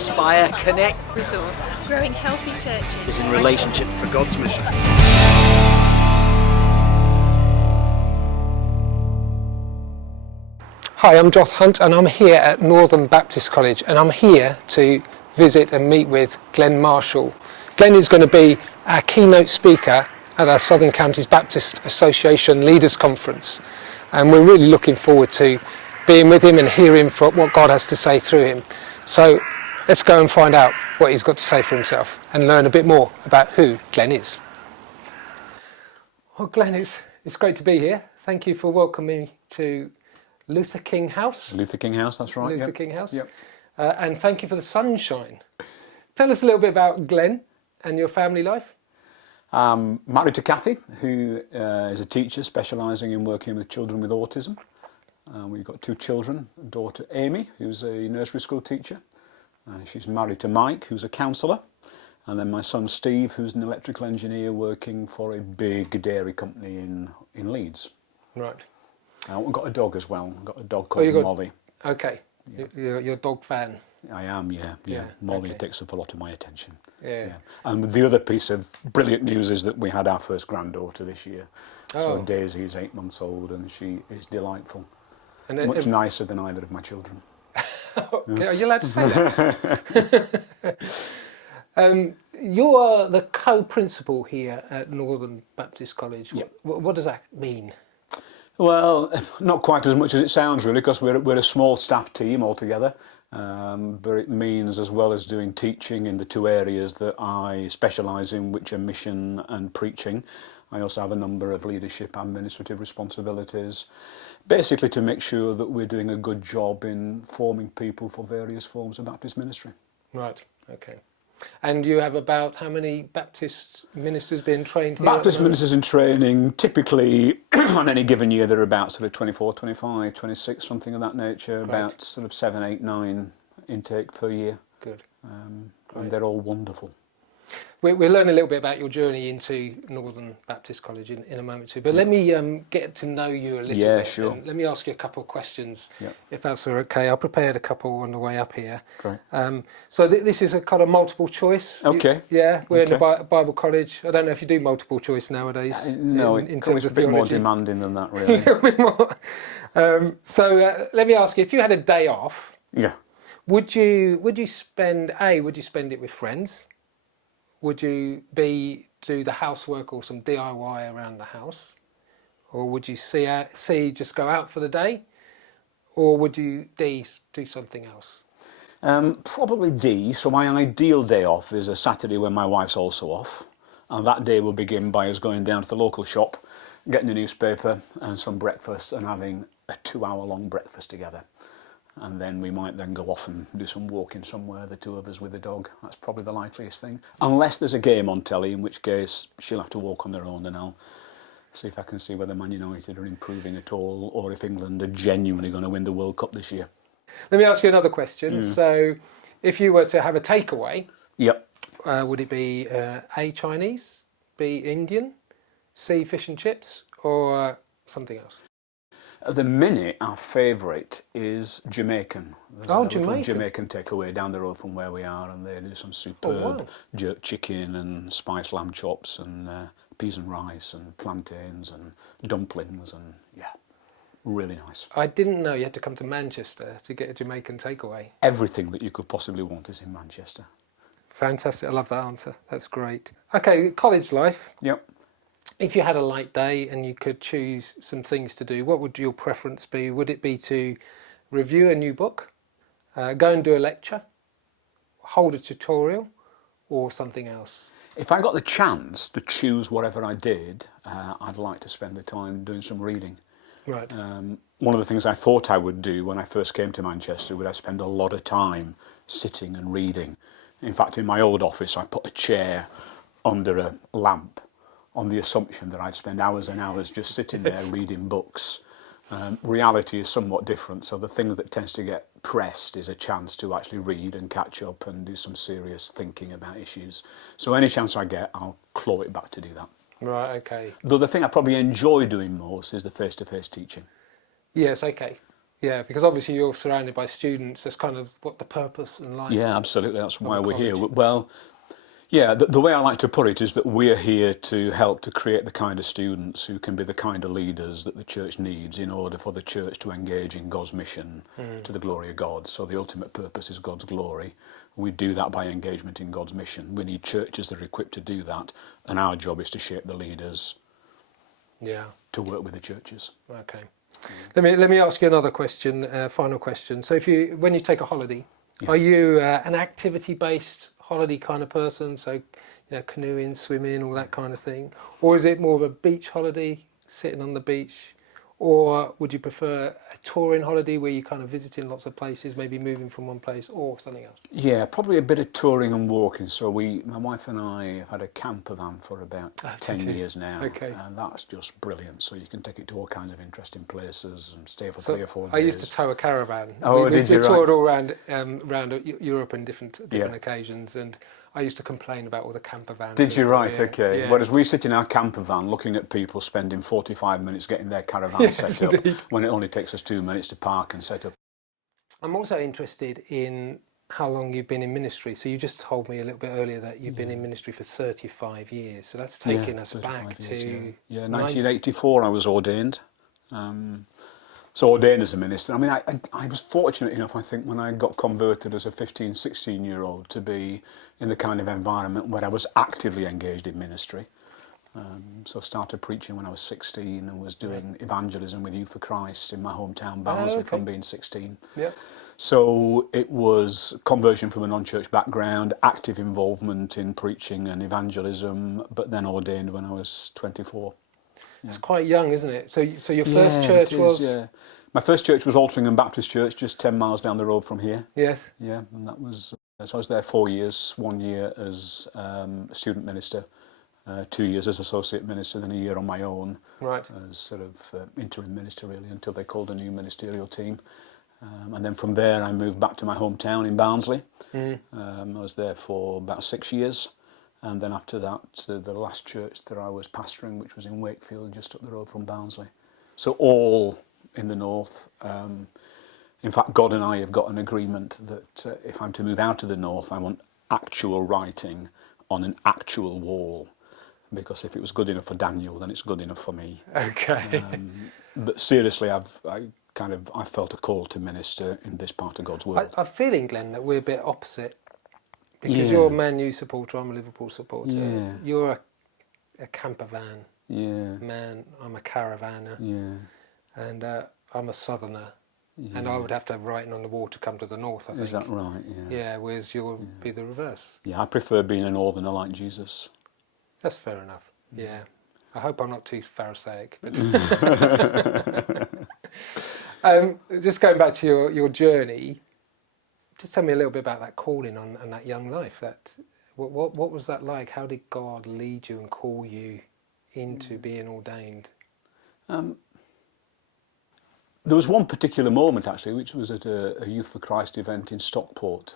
inspire, connect. Resource. Growing healthy churches. Is in relationship for God's mission. Hi, I'm Joth Hunt and I'm here at Northern Baptist College, and I'm here to visit and meet with Glen Marshall. Glen is going to be our keynote speaker at our Southern Counties Baptist Association Leaders Conference, and we're really looking forward to being with him and hearing what God has to say through him. So let's go and find out what he's got to say for himself and learn a bit more about who Glen is. Well, Glen, it's great to be here. Thank you for welcoming me to Luther King House. Luther King House, that's right. Luther King House. Yep. And thank you for the sunshine. Tell us a little bit about Glen and your family life. I'm married to Kathy, who is a teacher specialising in working with children with autism. We've got two children, a daughter Amy, who's a nursery school teacher. She's married to Mike, who's a counsellor. And then my son Steve, who's an electrical engineer working for a big dairy company in Leeds. Right. We've got a dog as well. We've got a dog called Molly. Okay. Yeah. You're a dog fan. I am, yeah. Molly takes up a lot of my attention. Yeah. And the other piece of brilliant news is that we had our first granddaughter this year. So Daisy is 8 months old and she is delightful. And much nicer than either of my children. Okay, are you allowed to say that? You are the co-principal here at Northern Baptist College. Yep. What does that mean? Well, not quite as much as it sounds really, because we're a small staff team altogether. But it means, as well as doing teaching in the two areas that I specialise in, which are mission and preaching, I also have a number of leadership and administrative responsibilities, basically to make sure that we're doing a good job in forming people for various forms of Baptist ministry. Right, okay. And you have about how many Baptist ministers being trained here? Baptist ministers in training, typically on any given year, they're about sort of 24, 25, 26, something of that nature, about sort of 7, 8, 9 intake per year. Good. And they're all wonderful. We'll learn a little bit about your journey into Northern Baptist College in a moment too, but let me get to know you a little bit. Yeah, sure. And let me ask you a couple of questions, if that's okay. I prepared a couple on the way up here. Great. So this is a kind of multiple choice. Okay. We're in the Bible College. I don't know if you do multiple choice nowadays. No, in it's a bit more demanding than that, really. A little bit more. So let me ask you, if you had a day off, would you spend it with friends? Would you do the housework or some DIY around the house? Or would you just go out for the day? Or would you do something else? Probably D. So my ideal day off is a Saturday when my wife's also off. And that day will begin by us going down to the local shop, getting a newspaper and some breakfast and having a 2-hour-long breakfast together. And then we might then go off and do some walking somewhere, the two of us with the dog. That's probably the likeliest thing. Unless there's a game on telly, in which case she'll have to walk on their own, and I'll see if I can see whether Man United are improving at all, or if England are genuinely going to win the World Cup this year. Let me ask you another question. So if you were to have a takeaway, would it be A, Chinese, B, Indian, C, fish and chips, or something else? At the minute, our favourite is Jamaican. There's Jamaican. Jamaican takeaway down the road from where we are, and they do some superb jerk chicken and spiced lamb chops and peas and rice and plantains and dumplings, and really nice. I didn't know you had to come to Manchester to get a Jamaican takeaway. Everything that you could possibly want is in Manchester. Fantastic, I love that answer. That's great. Okay, college life. Yep. If you had a light day and you could choose some things to do, what would your preference be? Would it be to review a new book, go and do a lecture, hold a tutorial, or something else? If I got the chance to choose whatever I did, I'd like to spend the time doing some reading. Right. One of the things I thought I would do when I first came to Manchester was I spend a lot of time sitting and reading. In fact, in my old office, I put a chair under a lamp on the assumption that I'd spend hours and hours just sitting there reading books. Reality is somewhat different, so the thing that tends to get pressed is a chance to actually read and catch up and do some serious thinking about issues. So any chance I get, I'll claw it back to do that. Right, okay. Though the thing I probably enjoy doing most is the face-to-face teaching. Yes, okay. Yeah, because obviously you're surrounded by students. That's kind of what the purpose and life. Yeah, absolutely. That's why a we're here. college. Well, yeah, the way I like to put it is that we're here to help to create the kind of students who can be the kind of leaders that the church needs in order for the church to engage in God's mission to the glory of God. So the ultimate purpose is God's glory. We do that by engagement in God's mission. We need churches that are equipped to do that, and our job is to shape the leaders to work with the churches. Okay. Let me ask you another question, final question. So when you take a holiday, are you an activity-based holiday kind of person? So, canoeing, swimming, all that kind of thing? Or is it more of a beach holiday, sitting on the beach? Or would you prefer a touring holiday where you're kind of visiting lots of places, maybe moving from one place or something else? Yeah, probably a bit of touring and walking. So my wife and I have had a camper van for about 10 years now. Okay. And that's just brilliant. So you can take it to all kinds of interesting places and stay for 3 or 4 days. I used to tow a caravan. Oh, we did you? toured all around Europe on different occasions, and I used to complain about all the camper vans. Did you? Right, yeah, okay. Yeah. Whereas we sit in our camper van looking at people spending 45 minutes getting their caravan set up when it only takes us 2 minutes to park and set up. I'm also interested in how long you've been in ministry. So you just told me a little bit earlier that you've been in ministry for 35 years. So that's taking us back years, to... Yeah, 1984 I was ordained. So ordained as a minister. I mean, I was fortunate enough, I think, when I got converted as a 15, 16-year-old to be in the kind of environment where I was actively engaged in ministry. So I started preaching when I was 16 and was doing evangelism with Youth for Christ in my hometown Barnsley from being 16. Yeah. So it was conversion from a non-church background, active involvement in preaching and evangelism, but then ordained when I was 24. It's quite young, isn't it? So your first church was... Yeah. My first church was Altrincham Baptist Church, just 10 miles down the road from here. Yes. Yeah, and that was... So I was there 4 years, 1 year as a student minister, 2 years as associate minister, then a year on my own. Right. As sort of interim minister, really, until they called a new ministerial team. And then from there I moved back to my hometown in Barnsley. I was there for about 6 years. And then after that, the last church that I was pastoring, which was in Wakefield, just up the road from Barnsley. So all in the north. In fact, God and I have got an agreement that if I'm to move out of the north, I want actual writing on an actual wall. Because if it was good enough for Daniel, then it's good enough for me. Okay. But seriously, I felt a call to minister in this part of God's world. I'm feeling, Glenn, that we're a bit opposite. Because you're a Man U supporter, I'm a Liverpool supporter. Yeah. You're a camper van Yeah. man, I'm a caravaner. Yeah. And I'm a southerner. Yeah. And I would have to have writing on the wall to come to the north, I think. Is that right? Yeah. Yeah, whereas you'll be the reverse. Yeah, I prefer being a northerner like Jesus. That's fair enough. Yeah. I hope I'm not too Pharisaic. But just going back to your journey, just tell me a little bit about that calling and that young life. What was that like? How did God lead you and call you into being ordained? There was one particular moment actually, which was at a Youth for Christ event in Stockport,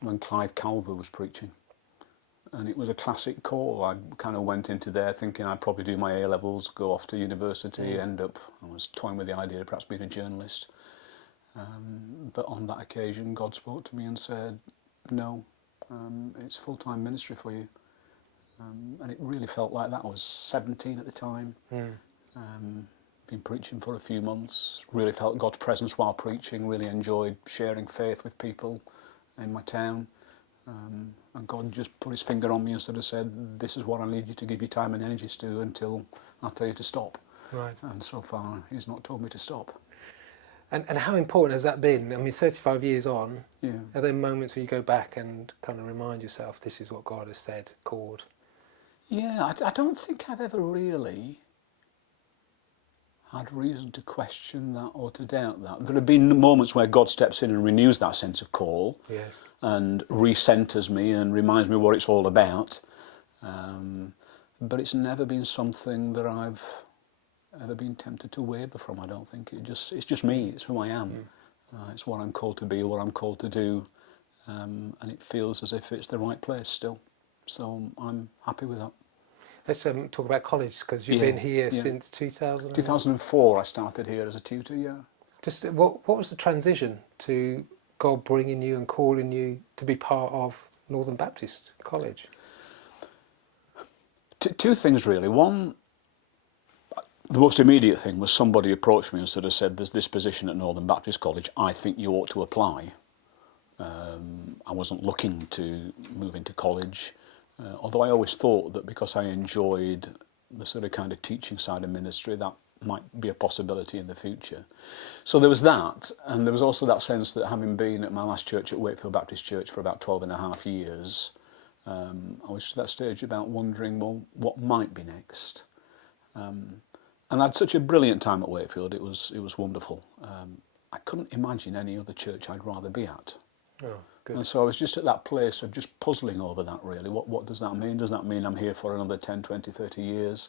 when Clive Calver was preaching. And it was a classic call. I kind of went into there thinking I'd probably do my A-levels, go off to university, I was toying with the idea of perhaps being a journalist. But on that occasion, God spoke to me and said, no, it's full-time ministry for you. And it really felt like that. I was 17 at the time. Been preaching for a few months, really felt God's presence while preaching, really enjoyed sharing faith with people in my town. And God just put his finger on me and sort of said, this is what I need you to give your time and energies to until I tell you to stop. Right. And so far, he's not told me to stop. And how important has that been? I mean, 35 years on, Yeah. are there moments where you go back and kind of remind yourself, this is what God has said, called? Yeah, I don't think I've ever really had reason to question that or to doubt that. There have been moments where God steps in and renews that sense of call. Yes. And recenters me and reminds me what it's all about. But it's never been something that I've ever been tempted to waver from, I don't think. It's just me, it's who I am. It's what I'm called to be, what I'm called to do. And it feels as if it's the right place still. So I'm happy with that. Let's talk about college, because you've been here since 2000? 2004 I started here as a tutor, yeah. Just what was the transition to God bringing you and calling you to be part of Northern Baptist College? Two things really. One, the most immediate thing was somebody approached me and sort of said, there's this position at Northern Baptist College, I think you ought to apply. I wasn't looking to move into college, although I always thought that because I enjoyed the sort of kind of teaching side of ministry, that might be a possibility in the future. So there was that, and there was also that sense that having been at my last church at Wakefield Baptist Church for about 12 and a half years, I was just at that stage about wondering, well, what might be next? And I had such a brilliant time at Wakefield, it was wonderful. I couldn't imagine any other church I'd rather be at. Oh, good. And so I was just at that place of just puzzling over that really. What does that mean? Does that mean I'm here for another 10, 20, 30 years?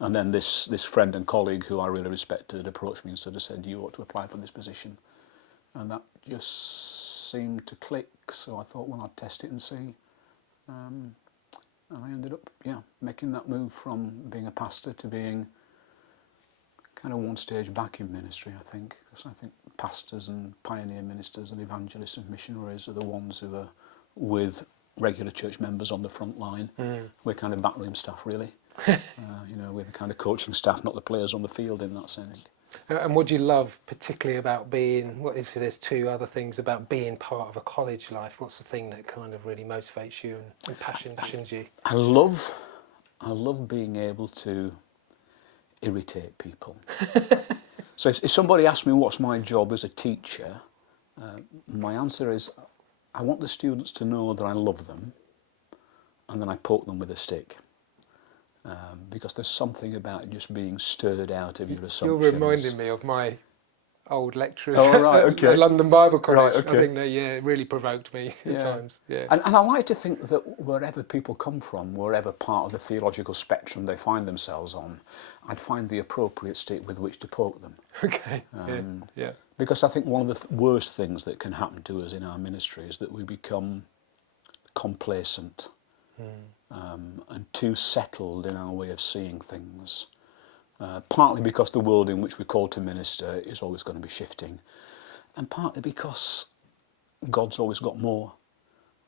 And then this friend and colleague who I really respected approached me and sort of said, you ought to apply for this position. And that just seemed to click, so I thought, well, I'd test it and see. And I ended up, making that move from being a pastor to being kind of one stage back in ministry, I think. Because I think pastors and pioneer ministers and evangelists and missionaries are the ones who are with regular church members on the front line. We're kind of backroom staff, really. We're the kind of coaching staff, not the players on the field in that sense. And what do you love particularly about being, what if there's two other things about being part of a college life, what's the thing that kind of really motivates you and passions you? I love being able to irritate people. So if somebody asks me what's my job as a teacher, my answer is I want the students to know that I love them, and then I poke them with a stick. Because there's something about just being stirred out of your assumptions. You're reminding me of my old lecturers at London Bible College. Right, okay. I think that, it really provoked me at times. Yeah. And I like to think that wherever people come from, wherever part of the theological spectrum they find themselves on, I'd find the appropriate stick with which to poke them. Okay, Because I think one of the worst things that can happen to us in our ministry is that we become complacent. And too settled in our way of seeing things. Partly because the world in which we're called to minister is always going to be shifting, and partly because God's always got more.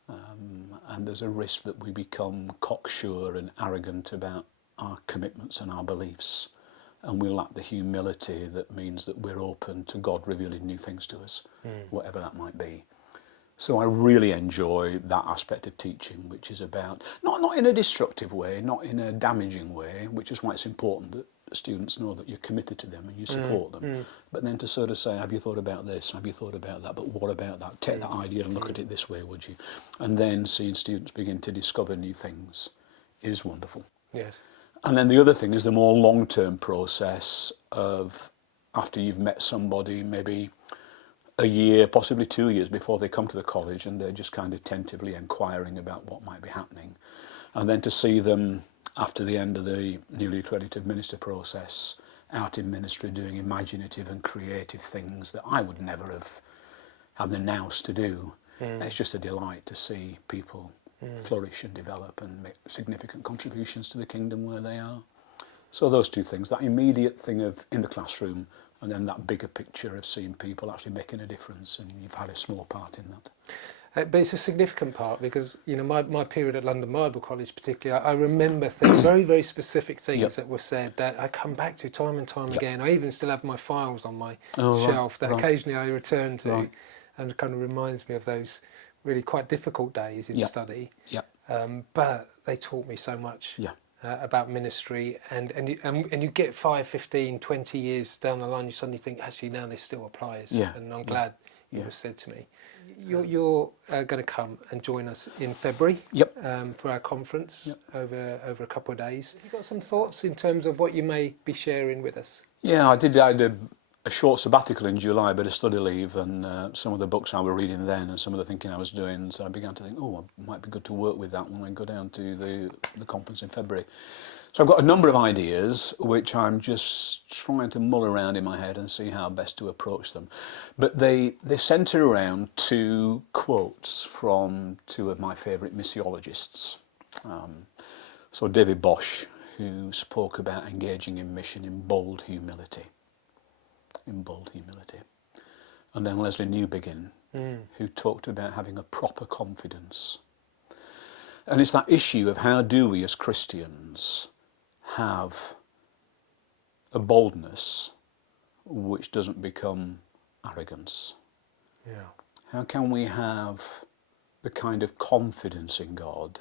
And there's a risk that we become cocksure and arrogant about our commitments and our beliefs, and we lack the humility that means that we're open to God revealing new things to us, whatever that might be. So I really enjoy that aspect of teaching, which is about, not in a destructive way, not in a damaging way, which is why it's important that the students know that you're committed to them and you support them. But then to sort of say, have you thought about this? Have you thought about that? But what about that? Take that idea and look at it this way, would you? And then seeing students begin to discover new things is wonderful. Yes. And then the other thing is the more long-term process of, after you've met somebody, maybe a year, possibly 2 years before they come to the college, and they're just kind of tentatively inquiring about what might be happening. And then to see them after the end of the newly accredited minister process out in ministry doing imaginative and creative things that I would never have had the nous to do. It's just a delight to see people flourish and develop and make significant contributions to the kingdom where they are. So those two things, that immediate thing of in the classroom, and then that bigger picture of seeing people actually making a difference, and you've had a small part in that. But it's a significant part because, my period at London Bible College particularly, I remember things, very, very specific things that were said that I come back to time and time again. I even still have my files on my shelf that occasionally I return to, and it kind of reminds me of those really quite difficult days in study. But they taught me so much. About ministry, and you get 5, 15, 20 years down the line, you suddenly think, actually, now this still applies. And I'm glad you said to me. You're going to come and join us in February for our conference over a couple of days. Have you got some thoughts in terms of what you may be sharing with us? Yeah, I did a short sabbatical in July, a bit of study leave, and some of the books I was reading then and some of the thinking I was doing, so I began to think, it might be good to work with that when I go down to the conference in February. So I've got a number of ideas which I'm just trying to mull around in my head and see how best to approach them. But they centre around two quotes from two of my favourite missiologists. So David Bosch, who spoke about engaging in mission in bold humility. and then Leslie Newbegin, who talked about having a proper confidence. And it's that issue of how do we as Christians have a boldness which doesn't become arrogance. Yeah. How can we have the kind of confidence in God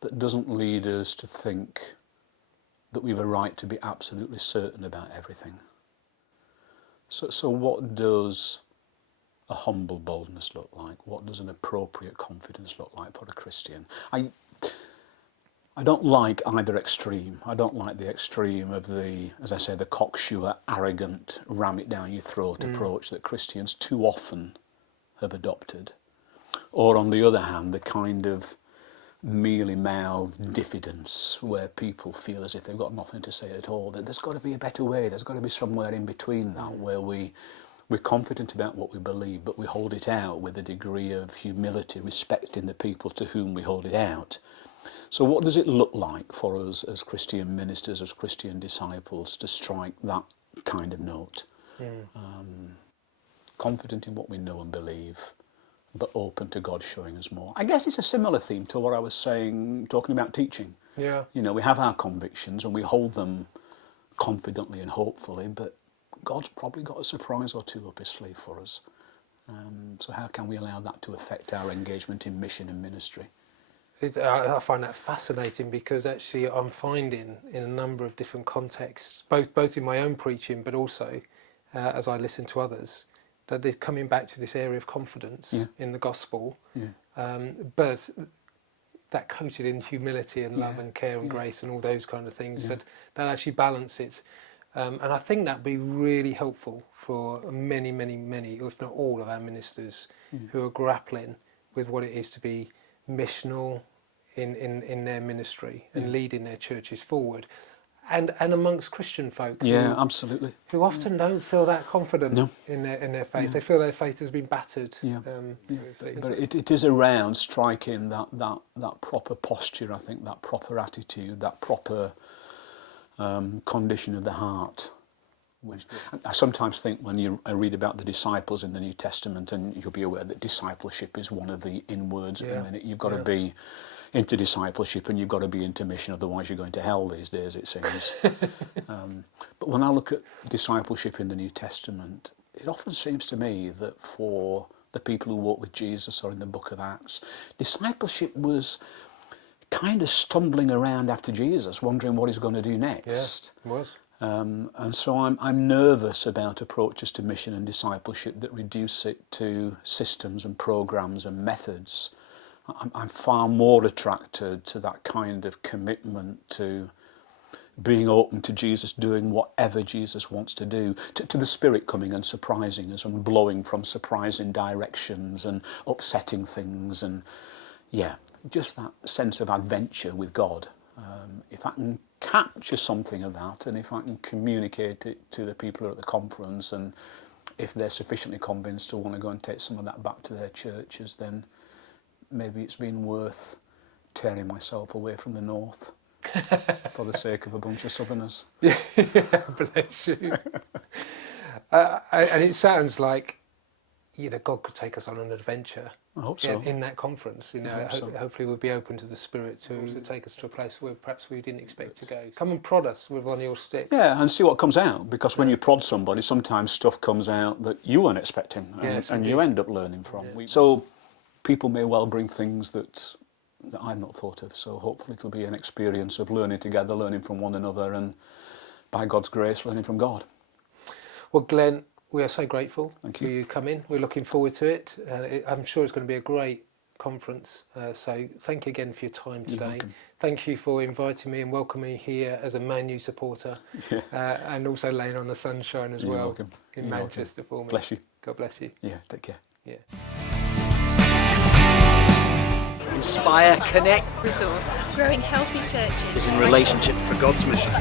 that doesn't lead us to think that we've a right to be absolutely certain about everything? So what does a humble boldness look like? What does an appropriate confidence look like for a Christian? I don't like either extreme. I don't like the extreme of the, as I say, the cocksure, arrogant, ram it down your throat approach that Christians too often have adopted. Or on the other hand, the kind of mealy-mouthed diffidence where people feel as if they've got nothing to say at all, that there's got to be a better way, there's got to be somewhere in between that where we're confident about what we believe, but we hold it out with a degree of humility, respecting the people to whom we hold it out. So what does it look like for us as Christian ministers, as Christian disciples, to strike that kind of note? Confident in what we know and believe, but open to God showing us more. I guess it's a similar theme to what I was saying, talking about teaching. Yeah. You know, we have our convictions and we hold them confidently and hopefully, but God's probably got a surprise or two up his sleeve for us. So how can we allow that to affect our engagement in mission and ministry? I find that fascinating because actually I'm finding in a number of different contexts, both in my own preaching but also as I listen to others, that they're coming back to this area of confidence in the gospel, but that coated in humility and love and care and grace and all those kind of things that actually balance it. And I think that'd be really helpful for many, if not all of our ministers who are grappling with what it is to be missional in their ministry and leading their churches forward. And amongst Christian folk absolutely, who often don't feel that confident in their faith. They feel their faith has been battered. But it is around striking that proper posture, I think, that proper attitude, that proper condition of the heart. I sometimes think when I read about the disciples in the New Testament, and you'll be aware that discipleship is one of the inwords at the minute. You've got to be into discipleship and you've got to be into mission, otherwise you're going to hell these days, it seems. But when I look at discipleship in the New Testament, it often seems to me that for the people who walk with Jesus or in the book of Acts, discipleship was kind of stumbling around after Jesus, wondering what he's going to do next. Yeah, it was. And so I'm nervous about approaches to mission and discipleship that reduce it to systems and programs and methods. I'm far more attracted to that kind of commitment to being open to Jesus doing whatever Jesus wants to do, to the Spirit coming and surprising us and blowing from surprising directions and upsetting things, and just that sense of adventure with God. If I can capture something of that, and if I can communicate it to the people who are at the conference, and if they're sufficiently convinced to want to go and take some of that back to their churches, then maybe it's been worth tearing myself away from the north for the sake of a bunch of southerners. Yeah, bless you. And it sounds like, God could take us on an adventure. I hope so. In that conference, hopefully we'll be open to the Spirit to take us to a place where perhaps we didn't expect to go. Come and prod us with one of your sticks. Yeah, and see what comes out, because when you prod somebody, sometimes stuff comes out that you weren't expecting, and you end up learning from. Yeah. So people may well bring things that I've not thought of, so hopefully it'll be an experience of learning together, learning from one another, and by God's grace, learning from God. Well, Glen, we are so grateful Thank for you. you coming. We're looking forward to it. I'm sure it's going to be a great conference. So thank you again for your time today. You're welcome. Thank you for inviting me and welcoming me here as a Man U supporter, and also laying on the sunshine as You're well welcome. in You're Manchester for me. Bless you. God bless you. Yeah, take care. Yeah. Inspire, connect Resource. Growing healthy churches. is in relationship for God's mission.